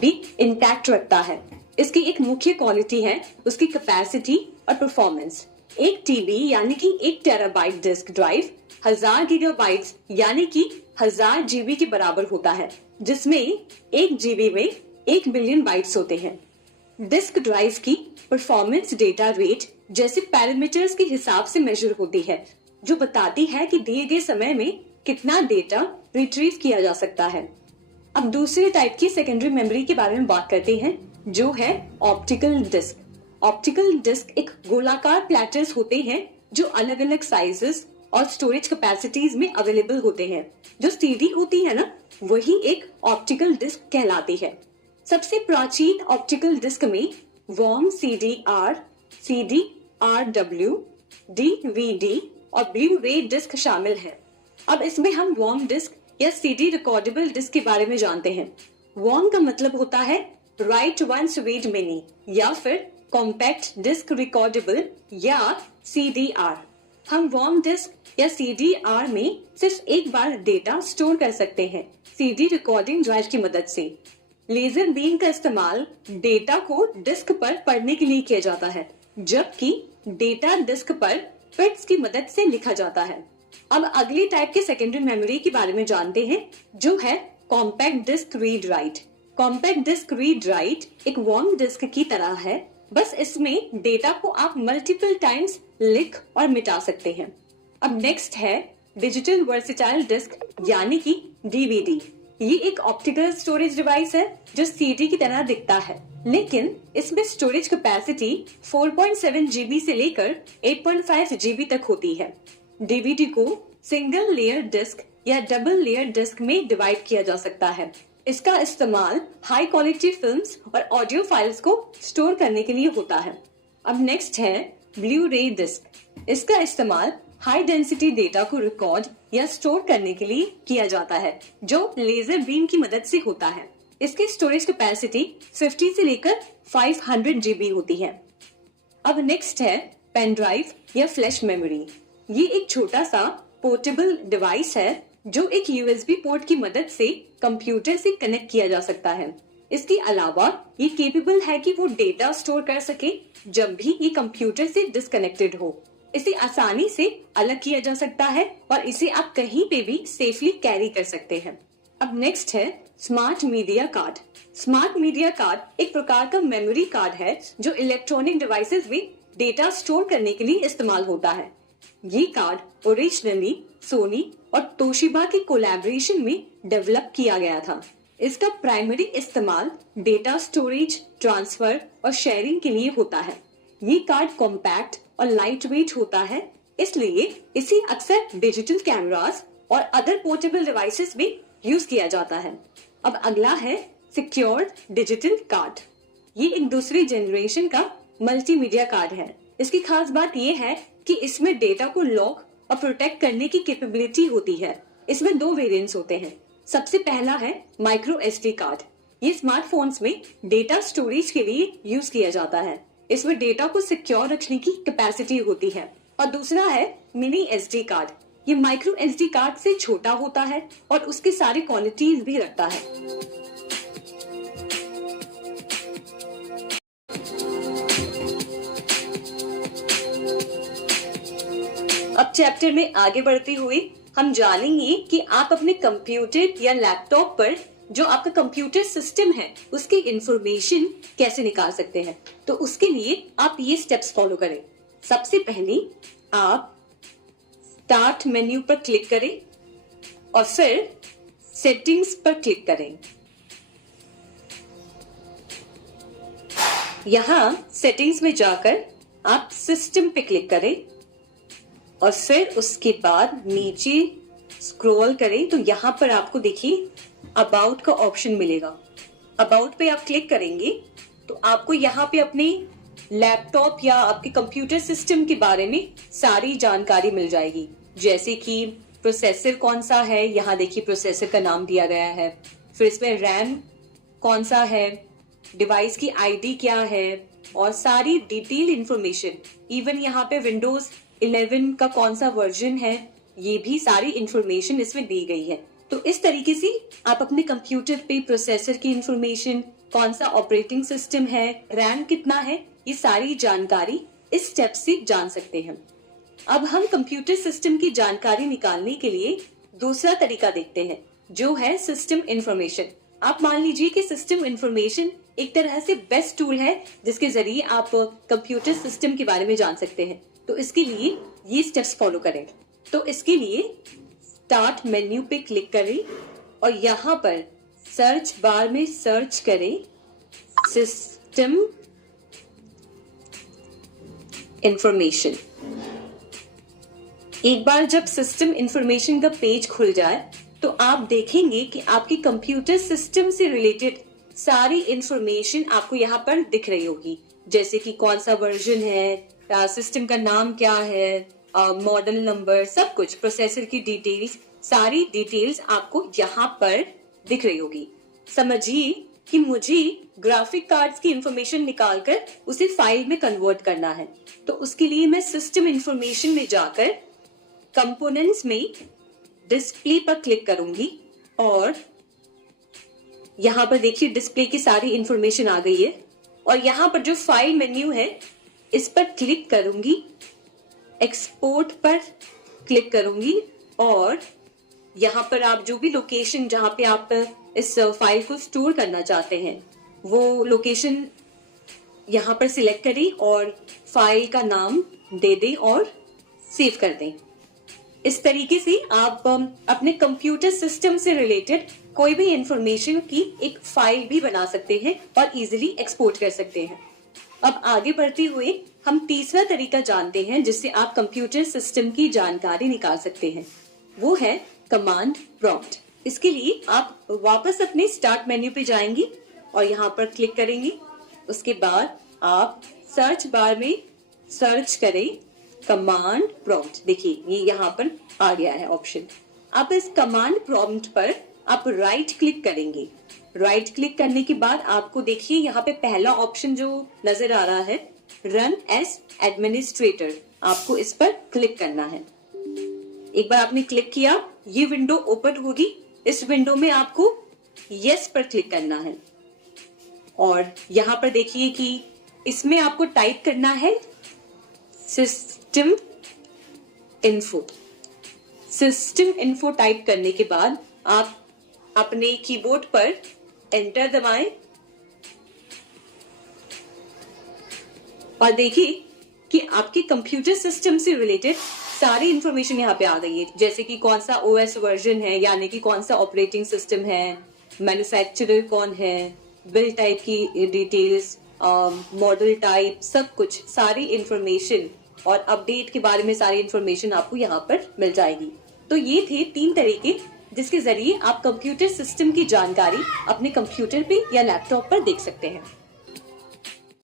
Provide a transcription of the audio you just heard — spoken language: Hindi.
भी इंटैक्ट रखता है। इसकी एक मुख्य क्वालिटी है उसकी कैपेसिटी और परफॉर्मेंस। एक टीबी यानी कि 1 टेराबाइट डिस्क ड्राइव 1000 गीगाबाइट्स यानी कि 1000 जीबी के बराबर होता है, जिसमें 1 जीबी में 1 बिलियन बाइट्स होते हैं। डिस्क ड्राइव की परफॉर्मेंस डेटा रेट जैसे पैरामीटर्स के हिसाब से मेजर होती है, जो बताती है कि दिए गए समय में कितना डेटा रिट्रीव किया जा सकता है। अब दूसरे टाइप की सेकेंडरी मेमोरी के बारे में बात करते हैं, जो है ऑप्टिकल डिस्क। ऑप्टिकल डिस्क एक गोलाकार प्लेटर्स होते हैं जो अलग अलग साइजेस और स्टोरेज कैपेसिटीज में अवेलेबल होते हैं। जो सीडी होती है ना, वही एक ऑप्टिकल डिस्क कहलाती है। सबसे प्राचीन ऑप्टिकल डिस्क में वॉर्म CDR, CDRW, DVD और ब्लू रे डिस्क शामिल है। अब इसमें हम वॉर्म डिस्क या CD रिकॉर्डेबल डिस्क के बारे में जानते हैं। वॉर्म का मतलब होता है राइट वंस रीड मेनी या फिर कॉम्पैक्ट डिस्क रिकॉर्डेबल या CDR। हम वॉर्म डिस्क या CDR में सिर्फ एक बार डेटा स्टोर कर सकते हैं CD रिकॉर्डिंग ड्राइव की मदद से। लेजर बीम का इस्तेमाल डेटा को डिस्क पर पढ़ने के लिए किया जाता है, जबकि डेटा डिस्क पर बिट्स की मदद से लिखा जाता है। अब अगली टाइप के सेकेंडरी मेमोरी के बारे में जानते हैं, जो है compact disc read write. Compact disc read write एक वॉर्म डिस्क की तरह है, बस इसमें डेटा को आप मल्टीपल टाइम्स लिख और मिटा सकते हैं। अब नेक्स्ट है डिजिटल वर्सेटाइल डिस्क यानी कि DVD। ये एक ऑप्टिकल स्टोरेज डिवाइस है जो CD की तरह दिखता है, लेकिन इसमें स्टोरेज कैपेसिटी 4.7 GB से लेकर 8.5 GB तक होती है। DVD को सिंगल लेयर डिस्क या डबल लेयर डिस्क में डिवाइड किया जा सकता है। इसका इस्तेमाल हाई क्वालिटी फिल्म्स और ऑडियो फाइल्स को स्टोर करने के लिए होता है। अब नेक्स्ट है ब्लू रे डिस्क। इसका इस्तेमाल हाई डेंसिटी डेटा को रिकॉर्ड या स्टोर करने के लिए किया जाता है, जो लेजर बीम की मदद से होता है। इसकी स्टोरेज कैपेसिटी 50 से लेकर 500 GB होती है। अब नेक्स्ट है पेन ड्राइव या फ्लैश मेमोरी। ये एक छोटा सा पोर्टेबल डिवाइस है जो एक USB पोर्ट की मदद से कंप्यूटर से कनेक्ट किया जा सकता है। इसके अलावा ये केपेबल है कि वो डेटा स्टोर कर सके जब भी ये कंप्यूटर से डिस्कनेक्टेड हो। इसे आसानी से अलग किया जा सकता है और इसे आप कहीं पे भी सेफली कैरी कर सकते हैं। अब नेक्स्ट है smart media card. Smart media card एक प्रकार का मेमोरी कार्ड है जो इलेक्ट्रॉनिक डिवाइसेस में डेटा स्टोर करने के लिए इस्तेमाल होता है। ये कार्ड ओरिजिनली सोनी और तोशिबा के कोलैबोरेशन में डेवलप किया गया था। इसका प्राइमरी इस्तेमाल डेटा स्टोरेज, ट्रांसफर और शेयरिंग के लिए होता है। ये कार्ड कॉम्पैक्ट और लाइट वेट होता है, इसलिए इसे अक्सर डिजिटल कैमरास और अदर पोर्टेबल डिवाइसेस में यूज किया जाता है। अब अगला है सिक्योर्ड डिजिटल कार्ड। ये एक दूसरी जनरेशन का मल्टीमीडिया कार्ड है। इसकी खास बात ये है कि इसमें डेटा को लॉक और प्रोटेक्ट करने की कैपेबिलिटी होती है। इसमें 2 वेरिएंट्स होते हैं। सबसे पहला है माइक्रो SD कार्ड। ये स्मार्टफोन्स में डेटा स्टोरेज के लिए यूज किया जाता है। इसमें डेटा को सिक्योर रखने की कैपेसिटी होती है। और दूसरा है मिनी SD कार्ड। ये माइक्रो SD कार्ड से छोटा होता है और उसके सारी क्वालिटीज भी रखता है। अब चैप्टर में आगे बढ़ते हुए हम जानेंगे कि आप अपने कंप्यूटर या लैपटॉप पर जो आपका कंप्यूटर सिस्टम है उसकी इंफॉर्मेशन कैसे निकाल सकते हैं। तो उसके लिए आप ये स्टेप्स फॉलो करें। सबसे पहले आप स्टार्ट मेन्यू पर क्लिक करें और फिर सेटिंग्स पर क्लिक करें। यहाँ सेटिंग्स में जाकर आप सिस्टम पे क्लिक करें और फिर उसके बाद नीचे स्क्रॉल करें तो यहाँ पर आपको देखिए अबाउट का ऑप्शन मिलेगा। अबाउट पे आप क्लिक करेंगे तो आपको यहाँ पे अपने लैपटॉप या आपके कंप्यूटर सिस्टम के बारे में सारी जानकारी मिल जाएगी, जैसे कि प्रोसेसर कौन सा है, यहाँ देखिए प्रोसेसर का नाम दिया गया है, फिर इसमें रैम कौन सा है, डिवाइस की ID क्या है और सारी डिटेल इंफॉर्मेशन। इवन यहाँ पे विंडोज 11 का कौन सा वर्जन है, ये भी सारी इंफॉर्मेशन इसमें दी गई है। तो इस तरीके से आप अपने कंप्यूटर पे प्रोसेसर की इंफॉर्मेशन, कौन सा ऑपरेटिंग सिस्टम है, रैम कितना है, ये सारी जानकारी इस स्टेप से जान सकते हैं। अब हम कंप्यूटर सिस्टम की जानकारी निकालने के लिए दूसरा तरीका देखते हैं, जो है सिस्टम इंफॉर्मेशन। आप मान लीजिए कि सिस्टम इंफॉर्मेशन एक तरह से बेस्ट टूल है जिसके जरिए आप कंप्यूटर सिस्टम के बारे में जान सकते हैं। तो इसके लिए ये स्टेप्स फॉलो करें। तो इसके लिए स्टार्ट मेन्यू पे क्लिक करें और यहाँ पर सर्च बार में सर्च करें सिस्टम इंफॉर्मेशन। एक बार जब सिस्टम इंफॉर्मेशन का पेज खुल जाए तो आप देखेंगे कि आपके कंप्यूटर सिस्टम से रिलेटेड सारी इंफॉर्मेशन आपको यहाँ पर दिख रही होगी, जैसे कि कौन सा वर्जन है, सिस्टम का नाम क्या है, मॉडल नंबर, सब कुछ, प्रोसेसर की डिटेल्स, सारी डिटेल्स आपको यहाँ पर दिख रही होगी। समझिए कि मुझे ग्राफिक कार्ड्स की इंफॉर्मेशन निकालकर उसे फाइल में कन्वर्ट करना है। तो उसके लिए मैं सिस्टम इंफॉर्मेशन में जाकर कंपोनेंट्स में डिस्प्ले पर क्लिक करूंगी और यहाँ पर देखिए डिस्प्ले की सारी इंफॉर्मेशन आ गई है। और यहाँ पर जो फाइल मेन्यू है इस पर क्लिक करूंगी, एक्सपोर्ट पर क्लिक करूंगी और यहाँ पर आप जो भी लोकेशन जहाँ पे आप इस फाइल को स्टोर करना चाहते हैं वो लोकेशन यहाँ पर सिलेक्ट करें और फाइल का नाम दे दें और सेव कर दें। इस तरीके से आप अपने कंप्यूटर सिस्टम से रिलेटेड कोई भी इंफॉर्मेशन की एक फाइल भी बना सकते हैं और इजीली एक्सपोर्ट कर सकते हैं। अब आगे बढ़ते हुए हम तीसरा तरीका जानते हैं जिससे आप कंप्यूटर सिस्टम की जानकारी निकाल सकते हैं, वो है कमांड प्रॉम्प्ट। इसके लिए आप वापस अपने स्टार्ट मेन्यू पे जाएंगी और यहाँ पर क्लिक करेंगी। उसके बाद आप सर्च बार में सर्च करें कमांड प्रॉम्प्ट। देखिए ये यहाँ पर आ गया है ऑप्शन। आप इस कमांड प्रॉम्प्ट पर आप राइट क्लिक करेंगे। राइट क्लिक करने के बाद आपको देखिए यहाँ पे पहला ऑप्शन जो नजर आ रहा है रन एज एडमिनिस्ट्रेटर, आपको इस पर क्लिक करना है। एक बार आपने क्लिक किया ये विंडो ओपन होगी। इस विंडो में आपको यस पर क्लिक करना है और यहाँ पर देखिए कि इसमें आपको टाइप करना है system info. System info type करने के बाद आप अपने कीबोर्ड पर एंटर दबाएं और देखिए कि आपके कंप्यूटर सिस्टम से रिलेटेड सारी इंफॉर्मेशन यहाँ पे आ गई है, जैसे कि कौन सा ओएस वर्जन है, यानी कि कौन सा ऑपरेटिंग सिस्टम है, मैन्युफैक्चरर कौन है, बिल टाइप की डिटेल्स, मॉडल टाइप, सब कुछ, सारी इंफॉर्मेशन और अपडेट के बारे में सारी इंफॉर्मेशन आपको यहाँ पर मिल जाएगी। तो ये थे 3 तरीके जिसके जरिए आप कंप्यूटर सिस्टम की जानकारी अपने कंप्यूटर पे या लैपटॉप पर देख सकते हैं।